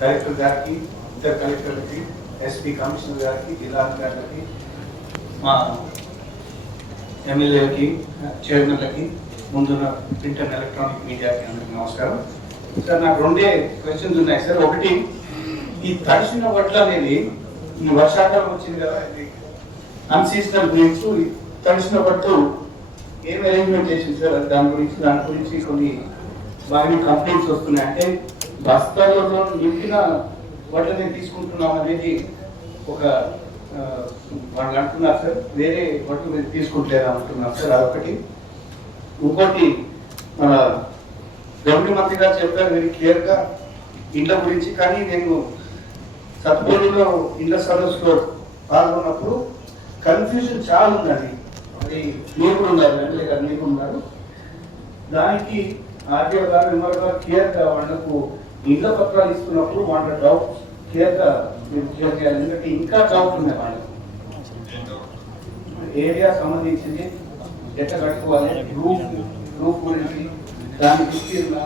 Collector గారికి, ఇతర కలెక్టర్లకి, SP commissioner గారికి, జిల్లా అధికారులకి, మా ఎమ్మెల్యేలకి, చైర్మన్లకి, ముందున్న ప్రింట్ అండ్ ఎలక్ట్రానిక్ మీడియాకి అందరికీ నమస్కారం. సార్ నాకు రెండే క్వశ్చన్స్ ఉన్నాయి సార్. ఒకటి, ఈ తడిసిన వడ్లు అనేది ఈ వర్షాకాలం వచ్చింది కదా, ఇది అన్సీజనల్ గ్రీన్స్, తడిసిన వడ్లు ఏం అరేంజ్మెంట్ చేసింది సార్? దాని గురించి కొన్ని బాగా కంప్లైంట్స్ వస్తున్నాయి. అంటే బస్తాలలో నింపిన వడ్లని తీసుకుంటున్నాం అనేది ఒక వాళ్ళు అంటున్నారు సార్. వేరే వడ్లు మీరు తీసుకుంటలేదా అంటున్నారు సార్. అదొకటి. ఇంకోటి, మన రెవెన్యూ మంత్రి గారు చెప్పారు వెరీ క్లియర్గా ఇండ్ల గురించి. కానీ నేను సత్పల్లిలో ఇండ్ల సదస్సులో పాల్గొన్నప్పుడు కన్ఫ్యూజన్ చాలా ఉందండి. అది మీరు కూడా ఉన్నారు, ఎమ్మెల్యే గారు మీరు ఉన్నారు. దానికి ఆర్టీఓ గారు, విమల్ గారు క్లియర్గా వాళ్లకు ఇండ్ల పత్రాలు ఇస్తున్నప్పుడు వాళ్ళ డౌట్ క్లియర్గా మీరు క్లియర్ చేయాలి. ఎందుకంటే ఇంకా డౌట్ ఉన్నాయి వాళ్ళకి. ఏరియా సంబంధించింది ఎట్లా కట్టుకోవాలి, రూఫ్ గురించి, దాని విస్తీర్ణ,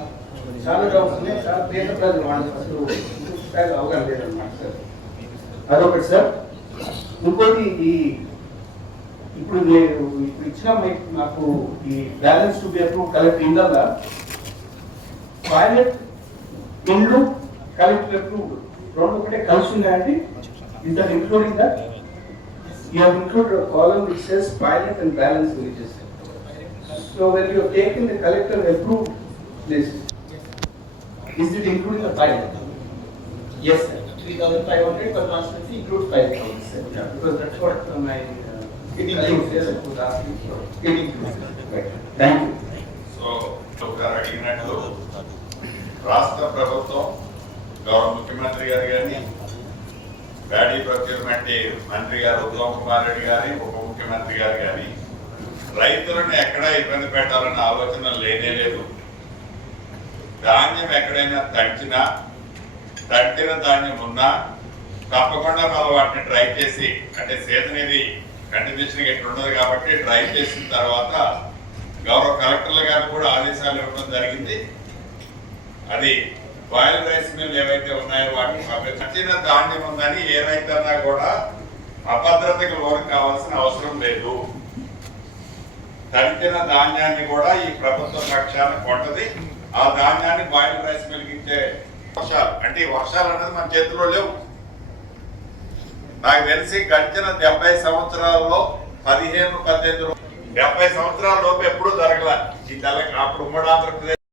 చాలా డౌట్స్ ఉన్నాయి. చాలా పేద ప్రజలు వాళ్ళకి అసలు అవగాహన లేదన్నమాట సార్. అదొకటి సార్. ఇంకోటి, ఇప్పుడు ఇచ్చిన నాకు ఈ balance to be approve collector ఇందల్లా పైలట్ ఇండ్లు కలెక్టర్ అప్రూవ్డ్ రెండు ఒకటే కలిసి ఉన్నాయండి. Is that including that? You have included a column which says pilot and balance villages. So when you have taken the collector approved list, is it including the pilot? Yes, sir. 3,500 per constituency includes 5,000, sir. Yeah, because that's what my it includes. Yes, I was asking for. It includes. Right. Thank you. So, ఒకసారి అడిగినట్లు రాష్ట్ర ప్రభుత్వం గౌరవ ముఖ్యమంత్రి గారు కానీ, paddy procurement మంత్రి గారు ఉత్తమ్ కుమార్ రెడ్డి గారి, ఉప ముఖ్యమంత్రి గారు కానీ రైతులను ఎక్కడా ఇబ్బంది పెట్టాలన్న ఆలోచన లేనే లేదు. ధాన్యం ఎక్కడైనా తడిచిన ధాన్యం ఉన్నా తప్పకుండా మనం వాటిని డ్రై చేసి, అంటే సీజన్ ఇది కంటిన్యూషన్ ఇట్లా ఉండదు కాబట్టి డ్రై చేసిన తర్వాత గౌరవ కలెక్టర్ల గారు కూడా ఆదేశాలు ఇవ్వడం జరిగింది. అది బాయిల్ రైస్ మిల్ ఏవైతే ఉన్నాయో వాటిని పంపించిన ధాన్యం ఉందని ఏ రైతన్నా కూడా అభద్రతకు లోను కావాల్సిన అవసరం లేదు. తడిచిన ధాన్యాన్ని కూడా ఈ ప్రభుత్వం పక్షాన కొంటది. ఆ ధాన్యాన్ని బాయిల్ రైస్ మిల్కి ఇచ్చే వర్షాలు, అంటే ఈ వర్షాలు అనేది మన చేతిలో లేవు. నాకు తెలిసి గడిచిన 70 సంవత్సరాల్లో 15-18 70 సంవత్సరాల లోపు ఎప్పుడూ జరగల ఈ తెల్ల. అప్పుడు ఉమ్మడి ఆంధ్రప్రదేశ్